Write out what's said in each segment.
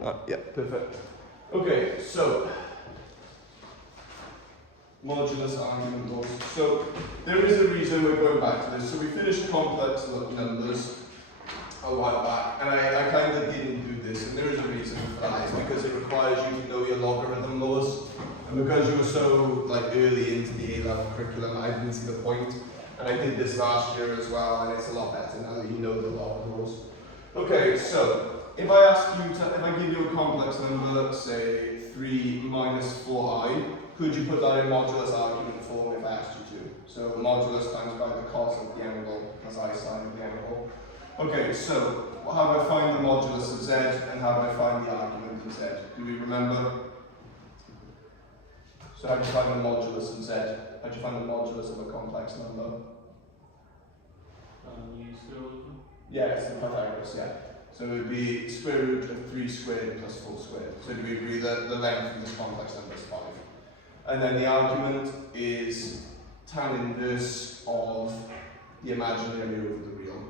Yeah, perfect. Okay, so modulus argument laws. So there is a reason we're going back to this. So we finished complex numbers a while back, and I kind of didn't do this, and there is a reason for that. It's because it requires you to know your logarithm laws, and because you were so early into the A-level curriculum, I didn't see the point. And I did this last year as well, and it's a lot better now that you know the log laws. Okay, so if I give you a complex number, say 3 minus 4i, could you put that in modulus argument form if I asked you to? So modulus times by the cos of the angle plus I sine of the angle. Okay, so how do I find the modulus of z, and how do I find the argument of z? Do we remember? So how do you find the modulus of z? How do you find the modulus of a complex number? Use square root. Yeah, it's the Pythagoras, yeah. So it would be square root of 3 squared plus 4 squared. So do we agree that the length of this complex number is 5? And then the argument is tan inverse of the imaginary over the real.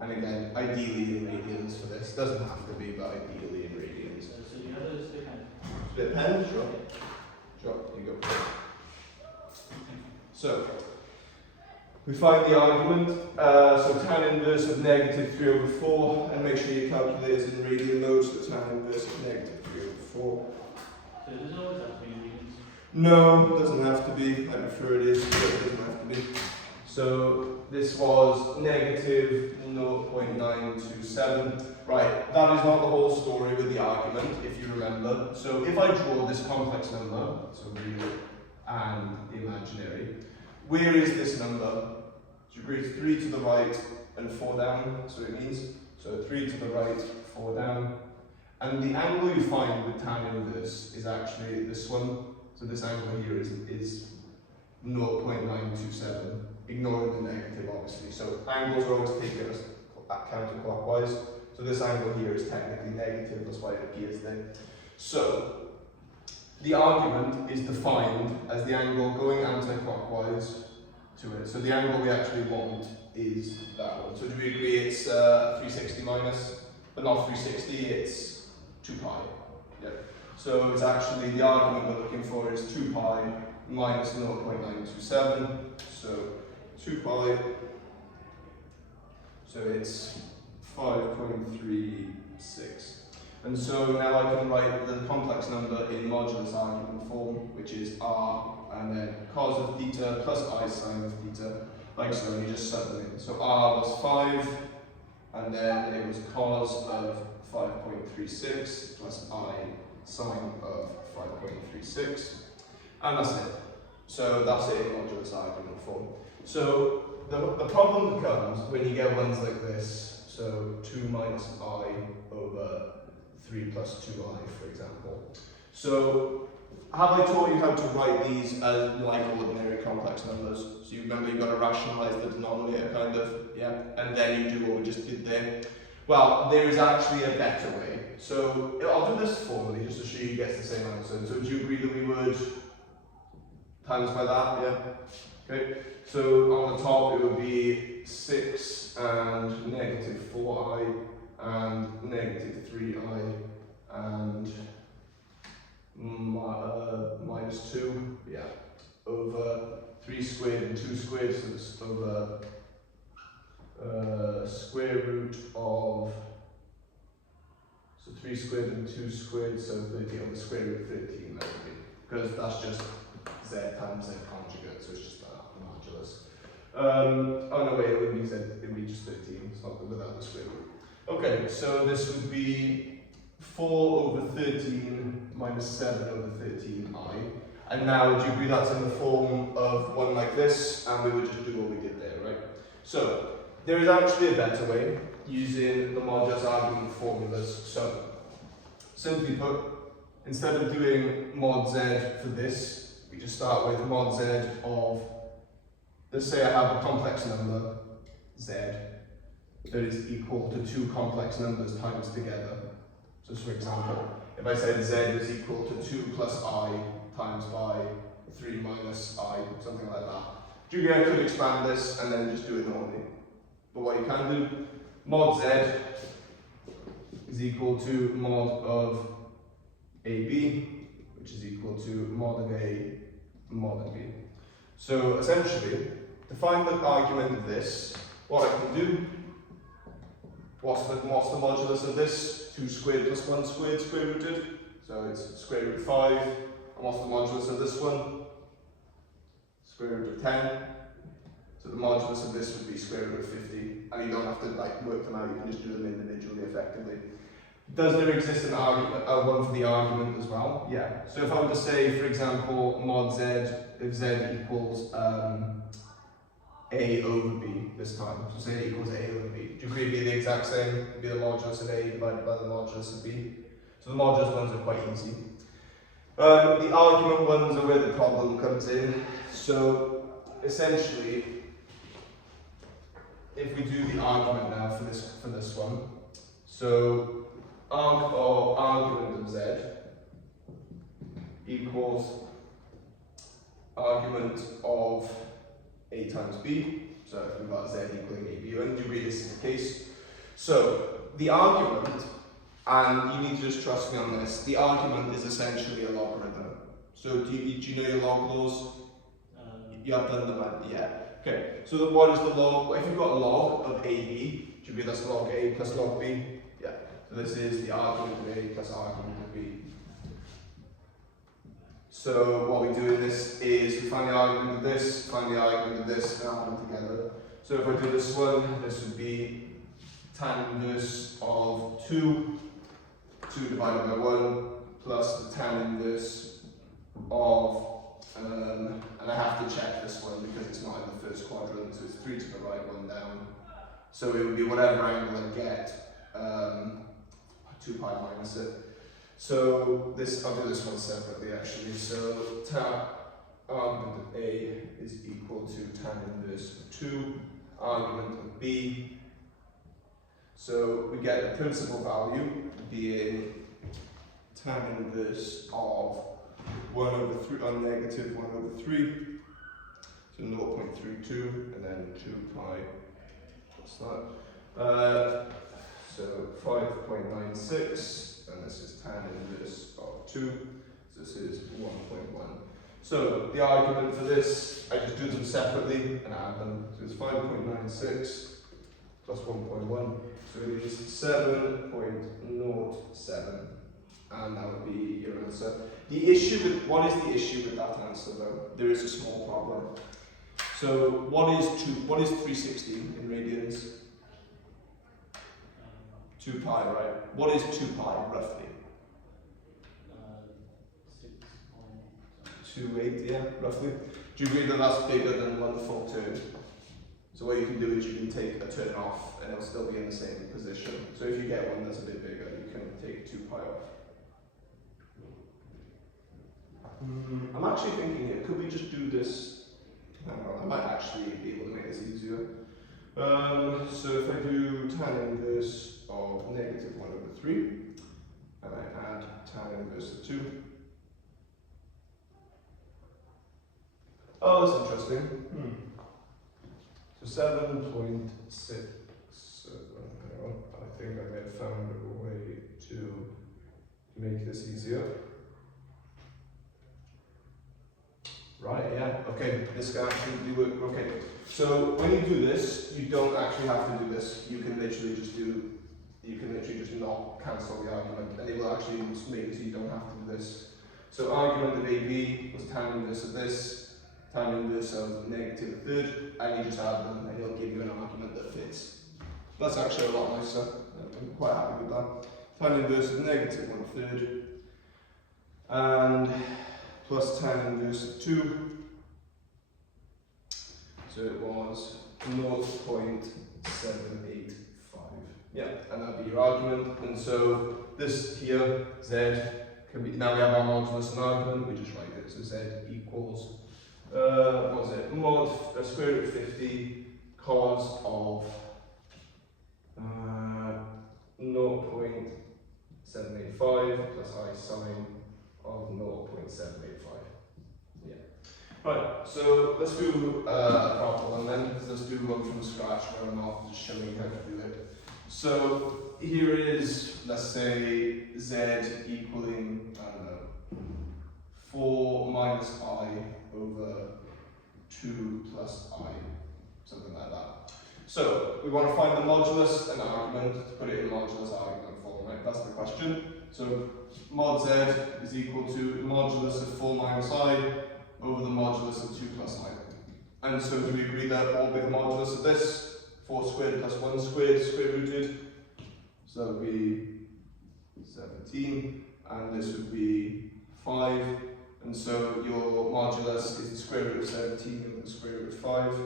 And again, ideally in radians for this. Doesn't have to be, but ideally in radians. So you have a split pen. Split pen? Sure. Sure, you go. So, we find the argument, so tan inverse of negative 3 over 4, and make sure your calculator is in radian mode, so tan inverse of negative 3 over 4. So does it always have to be in radians? No, it doesn't have to be. I prefer it is, but it doesn't have to be. So this was negative 0.927. Right, that is not the whole story with the argument, if you remember. So if I draw this complex number, so real and imaginary, where is this number? So you agree it's 3 to the right and 4 down, so it means, so 3 to the right, 4 down. And the angle you find with tan inverse is actually this one. So this angle here is 0.927, ignoring the negative obviously. So angles are always taken as counterclockwise. So this angle here is technically negative, that's why it appears there. So the argument is defined as the angle going anti-clockwise to it. So the angle we actually want is that one. So do we agree it's 360 minus, but not 360, it's 2 pi. Yep. So it's actually, the argument we're looking for is 2 pi minus 0.927. So 2 pi, so it's 5.36. And so now I can write the complex number in modulus argument form, which is r, and then cos of theta plus I sine of theta, like so, and you just sub them in. So r was 5, and then it was cos of 5.36 plus I sine of 5.36, and that's it. So that's it in modulus argument form. So the problem becomes when you get ones like this, so 2 minus I over 3 plus 2i, for example. So have I taught you how to write these as like ordinary complex numbers? So you remember you've got to rationalize the denominator kind of, yeah, and then you do what we just did there. Well, there is actually a better way. So I'll do this formally just to show you gets the same answer. So do you agree that we would times by that? Yeah. Okay. So on the top it would be 6 and negative 4i and negative 3i and minus 2. Yeah. Over 3 squared and 2 squared. So it's over square root of, so 3 squared and 2 squared, so 13 over square root of 13, that would be, because that's just z times z conjugate, so it's just the modulus. Oh no, wait, it wouldn't be z, it would be just 13, it's not without the square root. Okay, so this would be 4 over 13 minus 7 over 13i. And now, do you agree that's in the form of one like this, and we would just do what we did there, right? So, there is actually a better way, using the modulus argument formulas. So, simply put, instead of doing mod z for this, we just start with mod z of, let's say I have a complex number, z, that is equal to 2 complex numbers times together. So for example, if I said z is equal to 2 plus I times by 3 minus I, something like that. You could expand this and then just do it normally. But what you can do, mod z is equal to mod of AB, which is equal to mod of A, mod of B. So essentially, to find the argument of this, what I can do, what's the modulus of this? 2 squared plus 1 squared square rooted. So it's square root of 5. And what's the modulus of this one? Square root of 10. So the modulus of this would be square root of 50. And you don't have to work them out, you can just do them individually effectively. Does there exist an argument, one for the argument as well? Yeah. So if I were to say, for example, mod z, if z equals a over b this time, so say equals a over b. Do you agree it'd be the exact same? It'd be the modulus of a divided by the modulus of b. So the modulus ones are quite easy. The argument ones are where the problem comes in. So essentially, if we do the argument now for this one, so arg or argument of z equals argument of a times b. So if we've got z equaling ab, and you agree this is the case. So the argument, and you need to just trust me on this, the argument is essentially a logarithm. So do you know your log laws? You have done them, yeah. Okay, so what is the log? If you've got log of AB, do you agree that's log A plus log B? Yeah. So this is the argument of A plus argument of B. So what we do in this is we find the argument of this, find the argument of this, and add them together. So if I do this one, this would be tan inverse of 2 divided by 1, plus the tan inverse of, and I have to check this one because it's not in the first quadrant, so it's 3 to the right, 1 down. So it would be whatever angle I get, 2 pi minus it. So this, I'll do this one separately actually. So tan argument of A is equal to tan inverse of 2, argument of B. So we get the principal value being tan inverse of 1 over 3, negative 1 over 3, so 0.32, and then 2 pi, what's that? So 5.96, and this is tan inverse of 2, so this is 1.1. So the argument for this, I just do them separately and add them. So it's 5.96 plus 1.1, so it is 7.07, and that would be your answer. The issue with, what is the issue with that answer though? There is a small problem. So what is 360 in radians? 2 pi, right? What is 2 pi roughly? 6.28, yeah, roughly. Do you agree that that's bigger than 1 full turn? So what you can do is you can take a turn off and it'll still be in the same position. So if you get one that's a bit bigger, you can take 2 pi off. I'm actually thinking here, could we just do this? Hang on, I might actually be able to make this easier. So if I do tan inverse of negative 1 over 3, and I add tan inverse of 2. Oh, that's interesting. So 7.67, hang on, I think I may have found a way to make this easier. Right, yeah, okay, this can actually work, okay. So when you do this, you don't actually have to do this. You can literally just not cancel the argument, and it will actually make it so you don't have to do this. So argument of AB was tan inverse of this, tan inverse of negative a third, and you just add them, and it'll give you an argument that fits. That's actually a lot nicer. I'm quite happy with that. Tan inverse of negative 1/3, and plus tan inverse of 2. So it was 0.785. Yeah, and that'd be your argument. And so this here, z, can be, now we have our modulus and argument, we just write it. So z equals, what was it? Mod square root of 50 cos of 0.785 plus I sine of 0.785. Yeah. Right, so let's do a problem then. Let's do one from scratch where I'm not just showing you how to do it. So here is, let's say, z equaling, I don't know, 4 minus I over 2 plus I, something like that. So we want to find the modulus and argument to put it in modulus argument form, right? That's the question. So mod z is equal to the modulus of 4 minus I over the modulus of 2 plus I. And so do we agree that all be the modulus of this? 4 squared plus 1 squared, square rooted. So that would be 17, and this would be 5. And so your modulus is the square root of 17 over the square root of 5.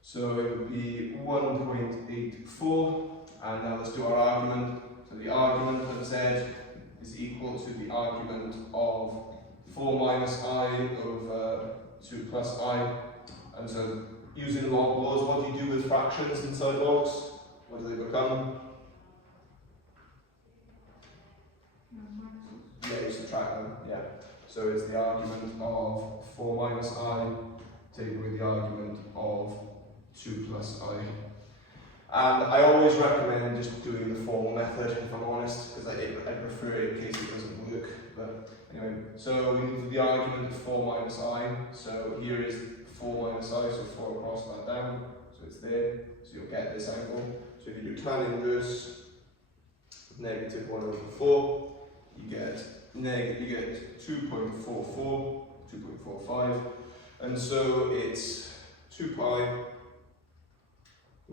So it would be 1.84, and now let's do our argument. So the argument of z is equal to the argument of 4 minus I over 2 plus I. And so using log laws, what do you do with fractions inside logs? What do they become? Yeah, you subtract them, yeah. So it's the argument of 4 minus I taken with the argument of 2 plus I. And I always recommend just doing the formal method, if I'm honest, because I prefer it in case it doesn't work. But anyway, so we need the argument of 4 minus I. So here is 4 minus I, so 4 across that down. So it's there. So you'll get this angle. So if you do tan inverse negative 1 over 4, you get 2.44, 2.45. And so it's 2 pi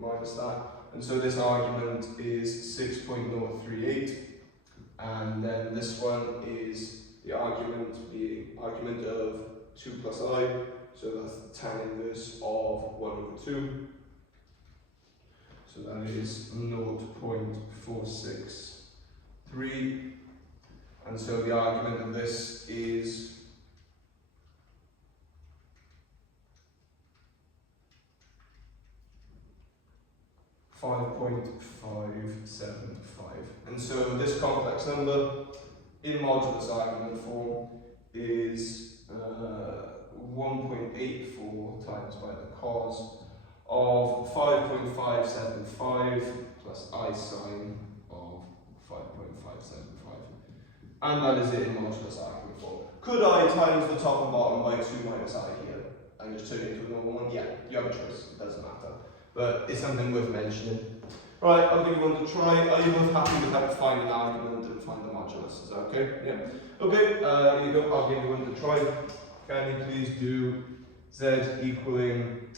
minus that, and so this argument is 6.038, and then this one is the argument being argument of 2 plus I, so that's the tan inverse of 1 over 2, so that is 0.463, and so the argument of this is 5.575. And so this complex number in modulus argument form is 1.84 times by the cos of 5.575 plus I sine of 5.575. And that is it in modulus argument form. Could I times the top and bottom by 2 minus I here and just turn it into a normal one? Yeah, you have a choice, it doesn't matter. But it's something worth mentioning. Right, I'll give you one to try. Are you both happy with how to find an argument and find the modulus? Is that okay? Yeah. Okay, here you go. I'll give you one to try. Can you please do z equaling,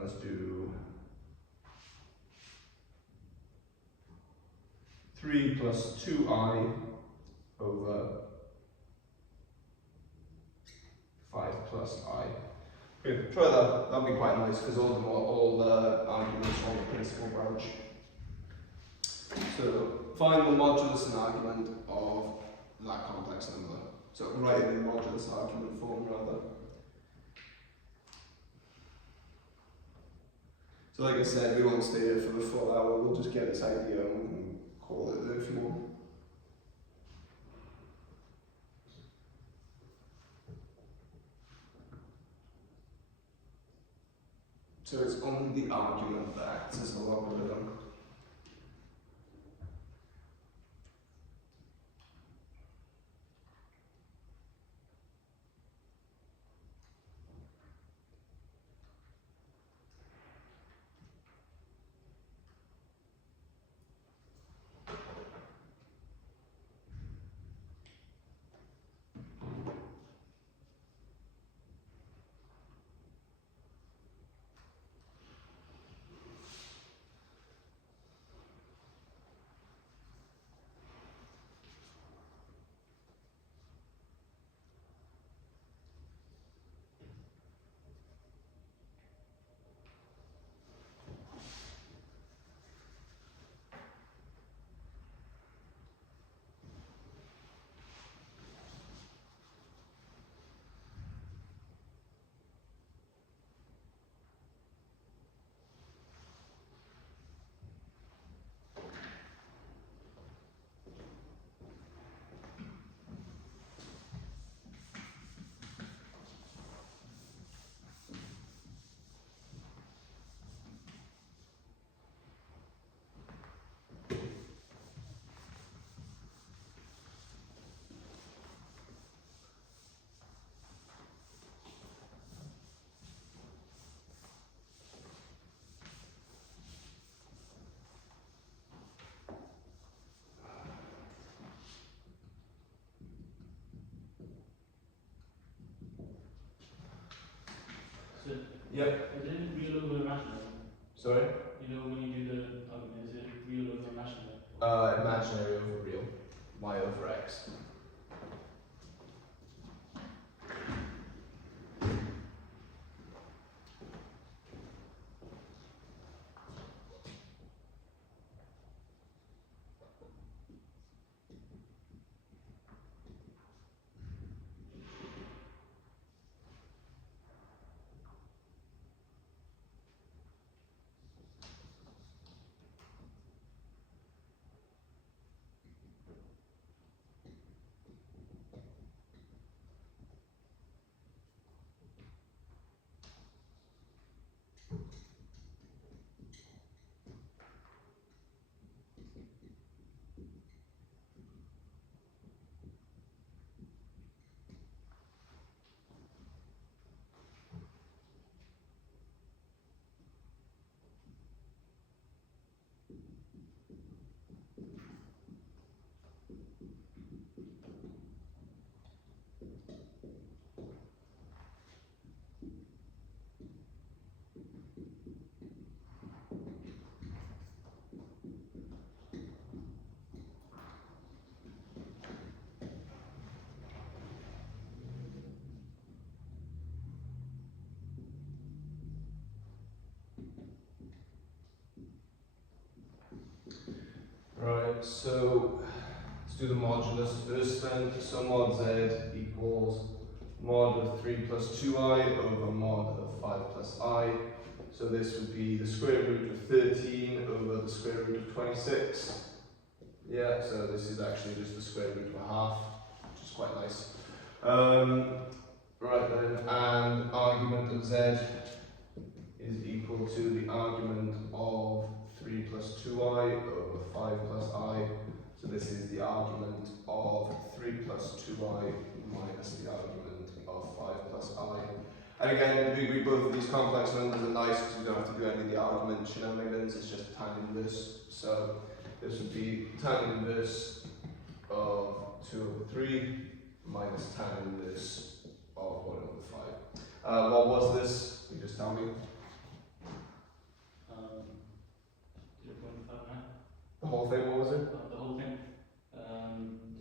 let's do 3 plus 2I over 5 plus I. Okay, try that. That'll be quite nice because all the arguments are on the principal branch. So find the modulus and argument of that complex number. So write it in modulus argument form rather. So like I said, we won't stay here for the full hour. We'll just get this idea and we can call it there if you want. So it's only the argument that acts as a logarithm. Yep. Is it real over imaginary? Sorry? You know, when you do the argument, is it real over imaginary? Imaginary over real. Y over x. Right, so let's do the modulus first then. So mod z equals mod of 3 plus 2i over mod of 5 plus I. So this would be the square root of 13 over the square root of 26. Yeah, so this is actually just the square root of a half, which is quite nice. Right then, and argument of z is equal to the argument of 3 plus 2i over 5 plus I. So this is the argument of 3 plus 2i minus the argument of 5 plus I. And again, we both of these complex numbers are nice because we don't have to do any of the argument shenanigans, it's just tan inverse. So this would be tan inverse of 2 over 3 minus tan inverse of 1 over 5. What was this? Can you just tell me? 0.59. The whole thing, what was it? The whole thing.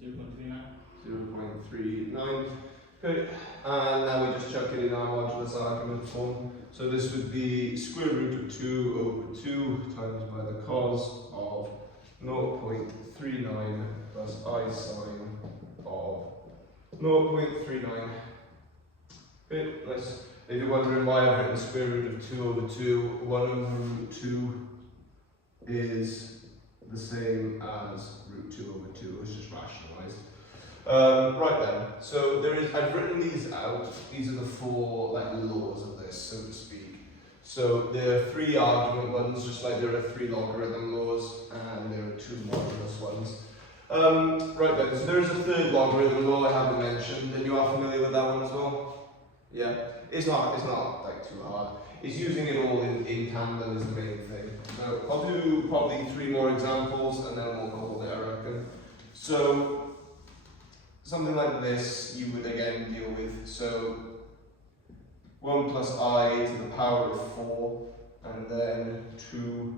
0.39. 0.39. Okay, and now we just chuck it in our modulus argument form. So this would be square root of 2 over 2 times by the cos of 0.39 plus I sine of 0.39. Okay, nice. If you're wondering why I've written square root of 2 over 2, 1 over root 2 is the same as root 2 over 2, it's just rationalised. Right then, so I've written these out. These are the four laws of this, so to speak. So there are 3 argument ones, just like there are 3 logarithm laws, and there are 2 modulus ones. Right then, so there is a 3rd logarithm law I haven't mentioned, and you are familiar with that one as well? Yeah, it's not like too hard. It's using it all in tandem is the main thing. Now, I'll do probably 3 more examples, and then we'll call it, I reckon. So something like this you would again deal with. So 1 plus I to the power of 4, and then 2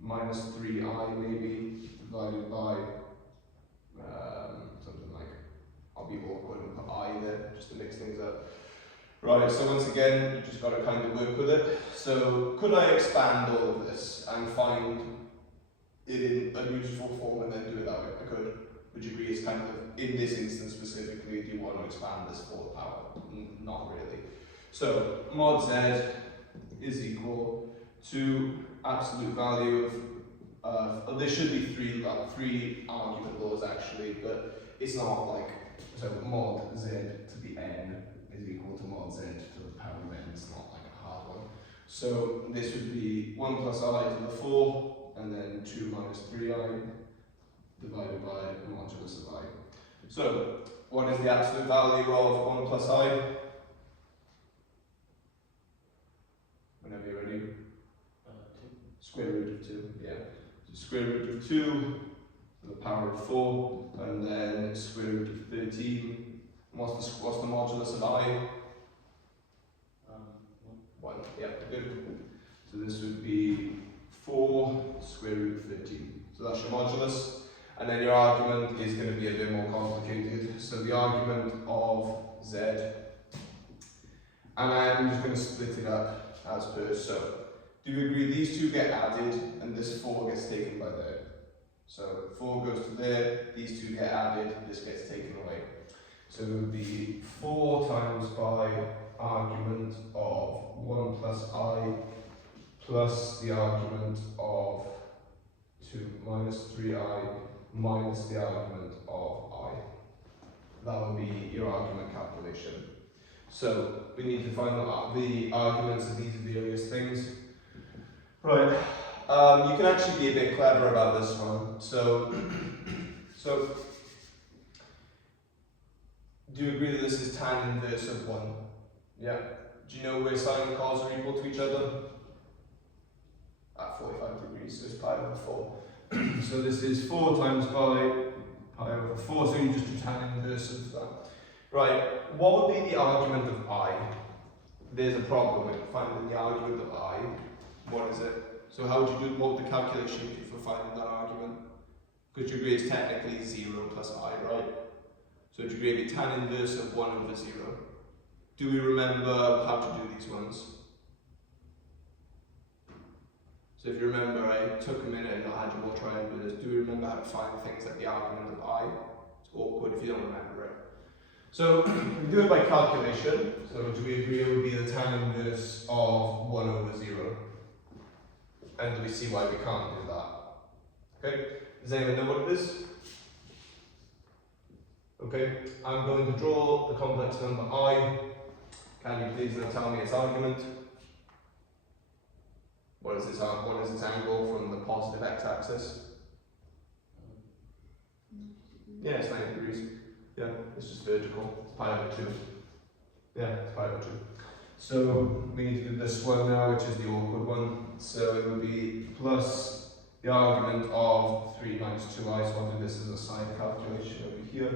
minus 3i maybe divided by something like, I'll be awkward and put I there just to mix things up. Right, so once again, you just got to kind of work with it. So could I expand all of this and find it in a useful form and then do it that way? I could. Would you agree it's kind of, in this instance specifically, do you want to expand this 4th power? Not really. So mod z is equal to absolute value of there should be 3 argument laws actually, but it's not like, so mod z to the n is equal to mod z to the power of n. It's not like a hard one. So this would be 1 plus I to the 4, and then 2 minus 3i divided by the modulus of I. So what is the absolute value of 1 plus I? Whenever you're ready. 2. Square root of 2, yeah. So square root of 2 to the power of 4, and then square root of 13. What's the modulus of I? this would be 4 square root 13. So that's your modulus. And then your argument is going to be a bit more complicated. So the argument of z, and I'm just going to split it up as per. So do you agree these two get added and this 4 gets taken by there? So 4 goes to there, these two get added, this gets taken away. So it would be 4 times by argument of 1 plus I plus the argument of 2 minus 3I minus the argument of I. That would be your argument calculation. So we need to find the arguments of these various things. Right. You can actually be a bit clever about this one. So do you agree that this is tan inverse of 1? Yeah. Do you know where sine and cos are equal to each other? At 45 degrees, so it's pi over 4. So this is 4 times pi over 4, so you just do tan inverse of that. Right, what would be the argument of I? There's a problem with finding the argument of I. What is it? So how would you do, what would the calculation be for finding that argument? Because you agree it's technically 0 plus I, right? So do you agree it'd be tan inverse of 1 over 0? Do we remember how to do these ones? So if you remember, I took a minute and I had you all try and do this. Do we remember how to find things like the argument of I? It's awkward if you don't remember it. So we do it by calculation. So do we agree it would be the tan inverse of 1 over 0? And do we see why we can't do that? Okay, does anyone know what it is? Okay, I'm going to draw the complex number I. Can you please now tell me its argument? What is its angle from the positive x-axis? Yeah, it's 90 degrees. Yeah, it's just vertical. It's pi over 2. Yeah, it's pi over 2. So we need to do this one now, which is the awkward one. So it would be plus the argument of 3 minus 2i, so I'll do this as a side calculation over here.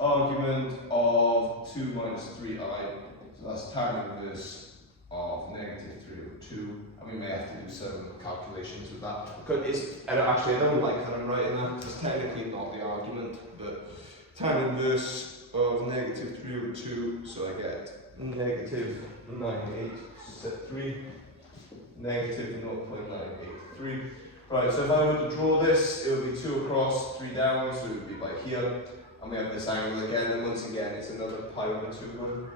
Argument of 2 minus 3i, so that's tan inverse of negative 3 over 2. And we may have to do some calculations with that. Because I don't like that I'm writing that. It's technically not the argument, but tan inverse of negative 3 over 2, so I get negative 9873, negative 0.983. Right, so if I were to draw this, it would be 2 across, 3 down, so it would be by here. And we have this angle again, and once again, it's another pi over 2 one.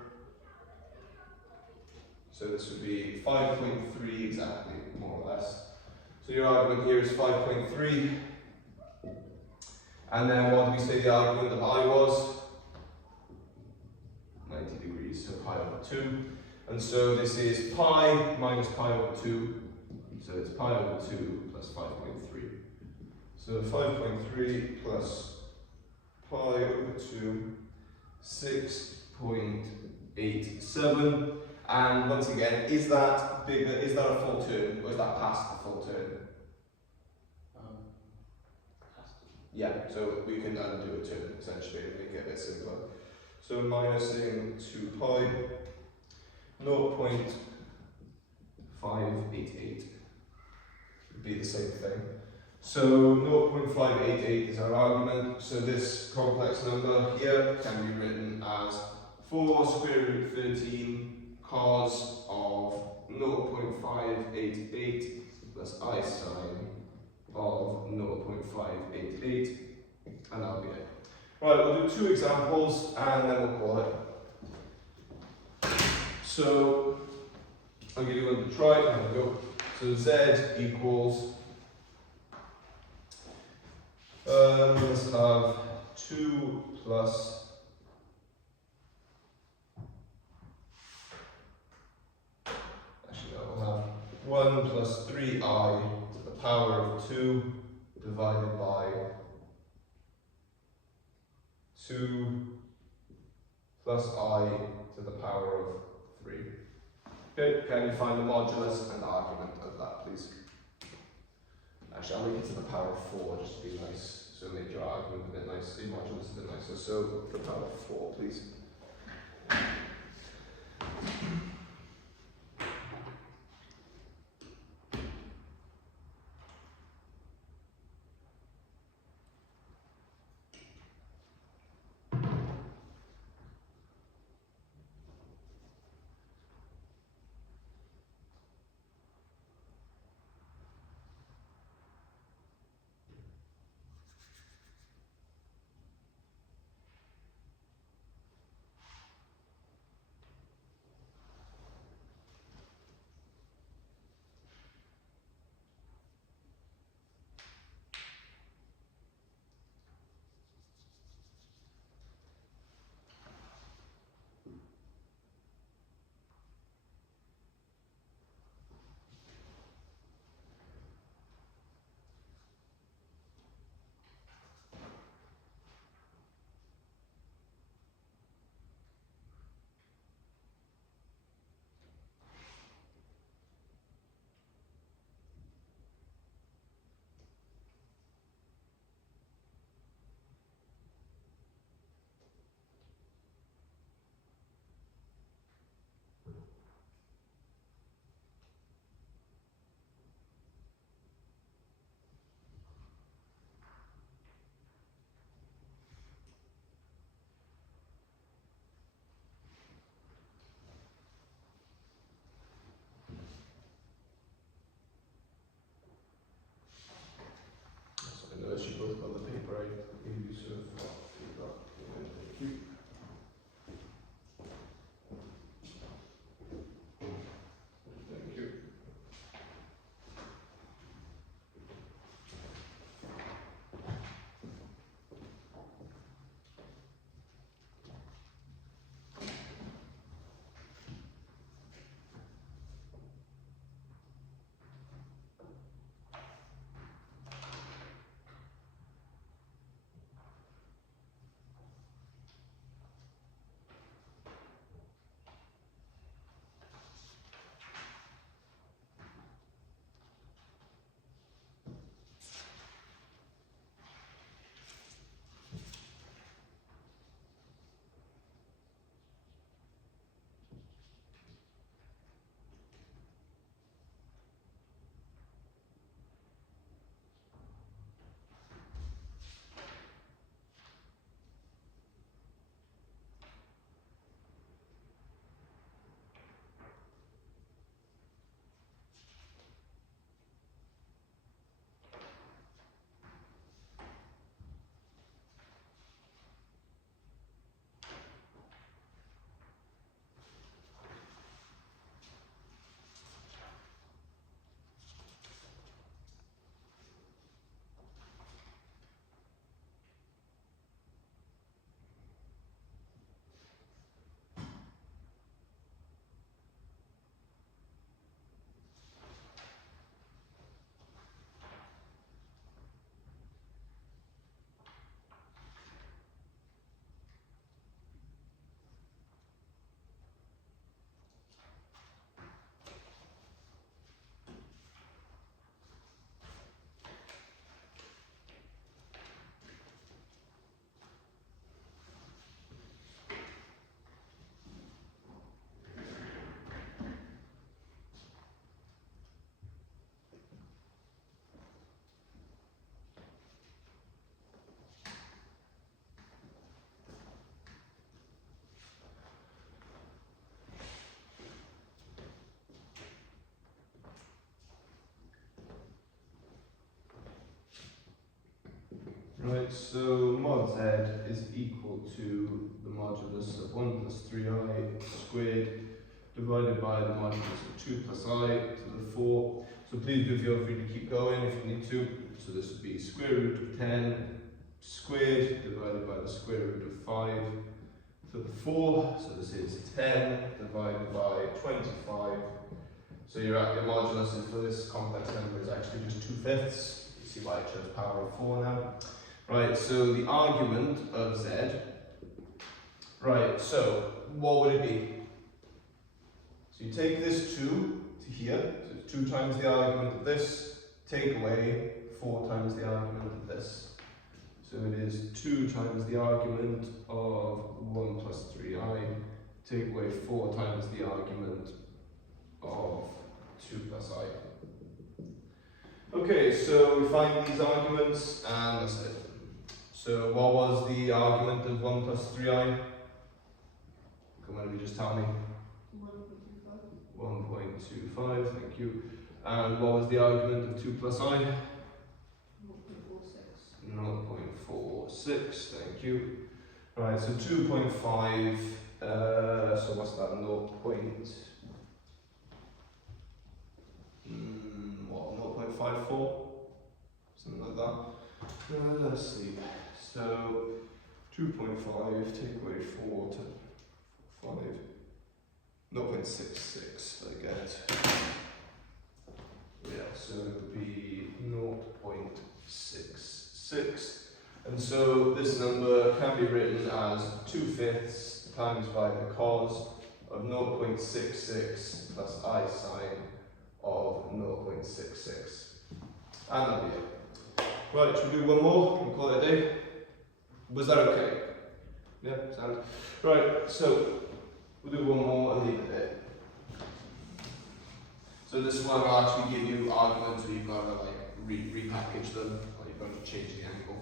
So this would be 5.3 exactly, more or less. So your argument here is 5.3. And then what do we say the argument of I was? 90 degrees, so pi over 2. And so this is pi minus pi over 2. So it's pi over 2 plus 5.3. So 5.3 plus pi over 2, 6.87. And once again, is that bigger? Is that a full turn, or is that past the full turn? Yeah, so we can undo a turn essentially and make it a bit simpler. So minusing 2 pi, 0.588 would be the same thing. So 0.588 is our argument. So this complex number here can be written as 4 square root 13 cos of 0.588 plus I sine of 0.588, and that'll be it. Right, we'll do 2 examples and then we'll call it. So I'll give you one to try. There we go. So z equals, let's have 2 plus we'll have 1 plus 3i to the power of 2 divided by 2 plus I to the power of 3. Okay, can you find the modulus and the argument of that, please? Actually, I'll make it to the power of 4 just to be nice, so make your argument a bit nice, the modulus a bit nicer. So the power of 4, please. use of feedback. Thank you. Thank you. Right, so mod z is equal to the modulus of 1 plus 3i squared divided by the modulus of 2 plus I to the 4. So please do feel free to keep going if you need to. So this would be square root of 10 squared divided by the square root of 5 to the 4. So this is 10 divided by 25. So your modulus is for this complex number is actually just 2/5. You see why I chose power of 4 now. Right, so the argument of z, right, so what would it be? So you take this 2 to here, so it's 2 times the argument of this, take away 4 times the argument of this. So it is 2 times the argument of 1 plus 3i, take away 4 times the argument of 2 plus i. Okay, so we find these arguments and that's it. So what was the argument of 1 plus 3i? Come on, just tell me. 1.25, thank you. And what was the argument of 2 plus I? 0.46, thank you. Right, so 2.5, so what's that, 0.54? Something like that. Let's see. So 2.5, take away 4 to 5. 0.66, I get. Yeah, so it would be 0.66. And so this number can be written as 2/5 times by the cos of 0.66 plus I sine of 0.66. And that'll be it. Right, should we do one more and call it a day? Was that okay? Yeah, sound? Right, so we'll do one more and leave it there. So this one will actually give you arguments where you've got to like repackage them, or you've got to change the angle.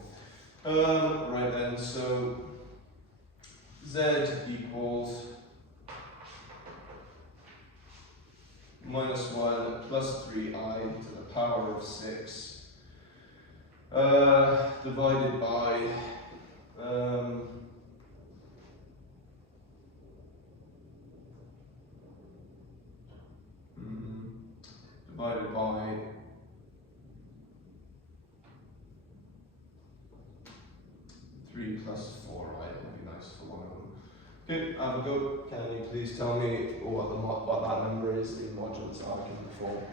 Right then, so z equals -1 plus 3i to the power of 6. divided by divided by 3 plus 4, right? That'd be nice for one of them. Okay, have a go. Can you please tell me what that number is in modulus argument form?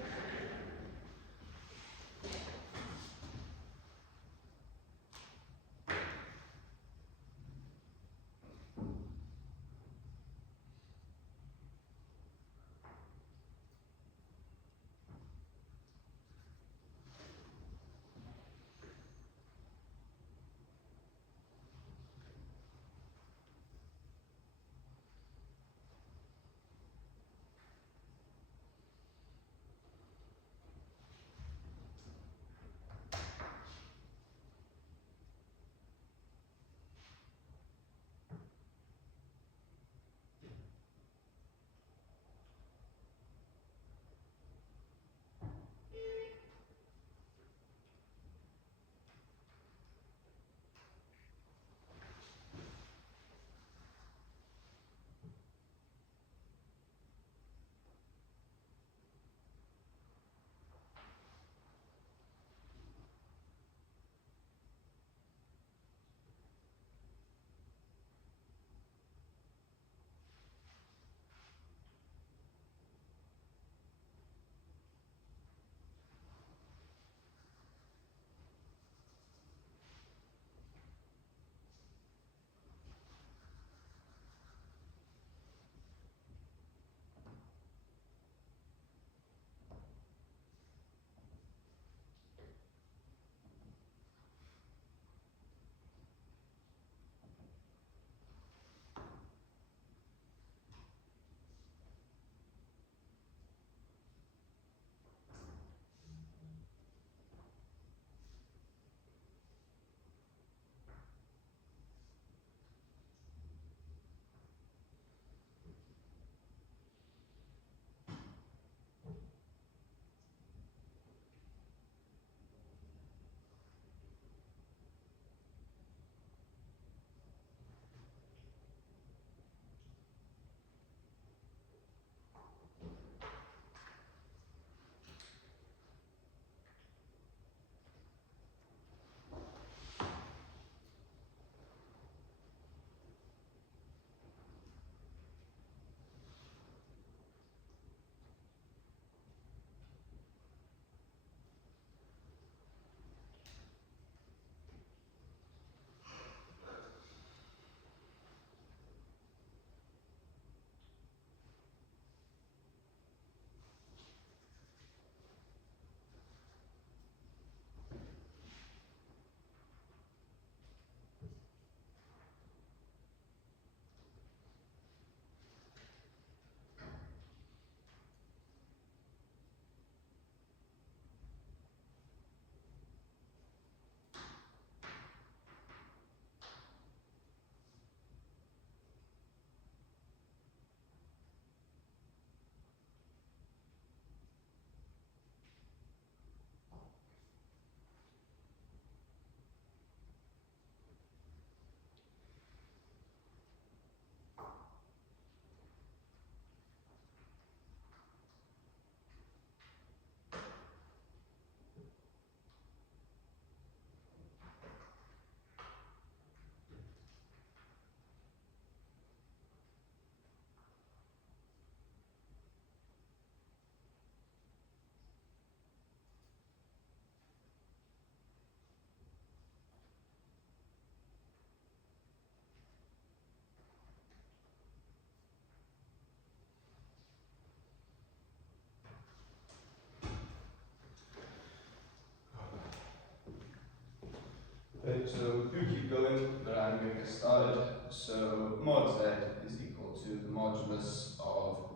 Okay, so do keep going, but I'm going to get started. So mod z is equal to the modulus of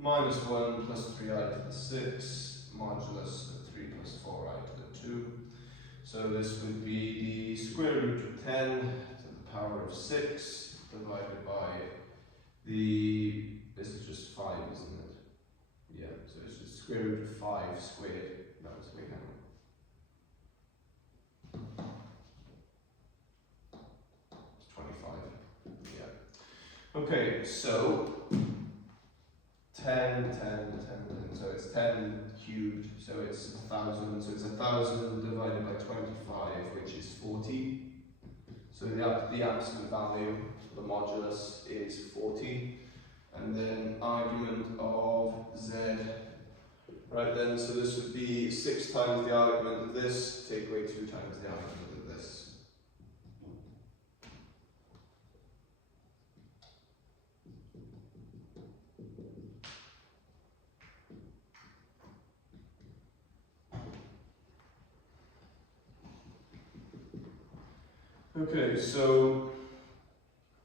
minus 1 plus 3i to the 6 modulus of 3 plus 4i to the 2. So this would be the square root of 10 to the power of 6 divided by this is just 5, isn't it? Yeah, so it's just square root of 5 squared. That was way down. Okay, so 10, 10, 10, 10, so it's 10 cubed, so it's 1,000, so it's 1,000 divided by 25, which is 40. So the absolute value, the modulus, is 40. And then argument of z. Right then, so this would be 6 times the argument of this, take away 2 times the argument of this. Okay, so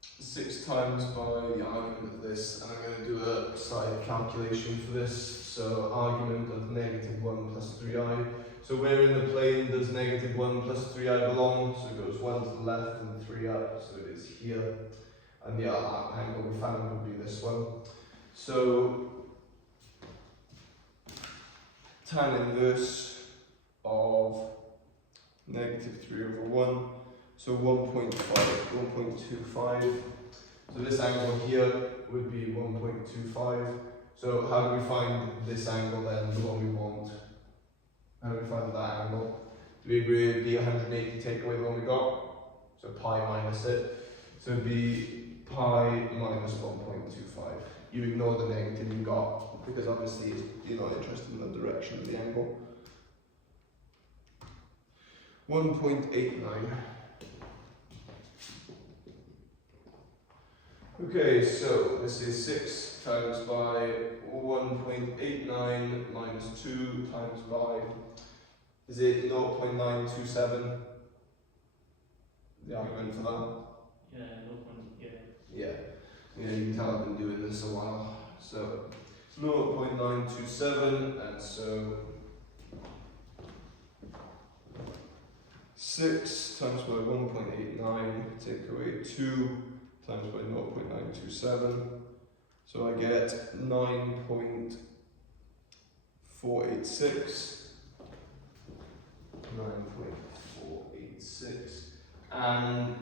6 times by the argument of this, and I'm going to do a side calculation for this. So argument of negative 1 plus 3i. So where in the plane does negative 1 plus 3i belong? So it goes 1 to the left and 3 up, so it is here. And the angle we found would be this one. So tan inverse of negative 3 over 1. So 1.25. So this angle here would be 1.25. So how do we find this angle then, the one we want? How do we find that angle? Do we agree it would be 180 take away the one we got? So pi minus it. So it would be pi minus 1.25. You ignore the negative you got, because obviously you're not interested in the direction of the angle. 1.89. Okay, so this is 6 times by 1.89 minus 2 times by, is it 0.927? The argument for that? Yeah, no point. Yeah. Yeah, you can tell I've been doing this a while. So it's 0.927, and so 6 times by 1.89, take away 2 times by 0.927, so I get 9.486, 9.486, and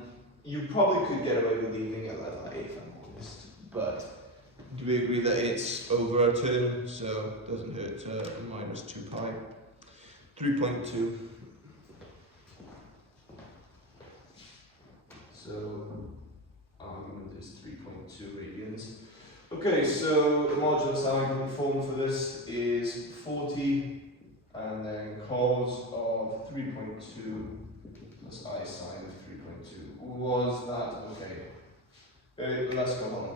you probably could get away with leaving it like that if I'm honest, but do we agree that it's over our term, so it doesn't hurt to minus 2 pi, 3.2. So argument is 3.2 radians. Okay, so the modulus argument form for this is 40, and then cos of 3.2 plus I sine of 3.2. Was that okay? Let's go on.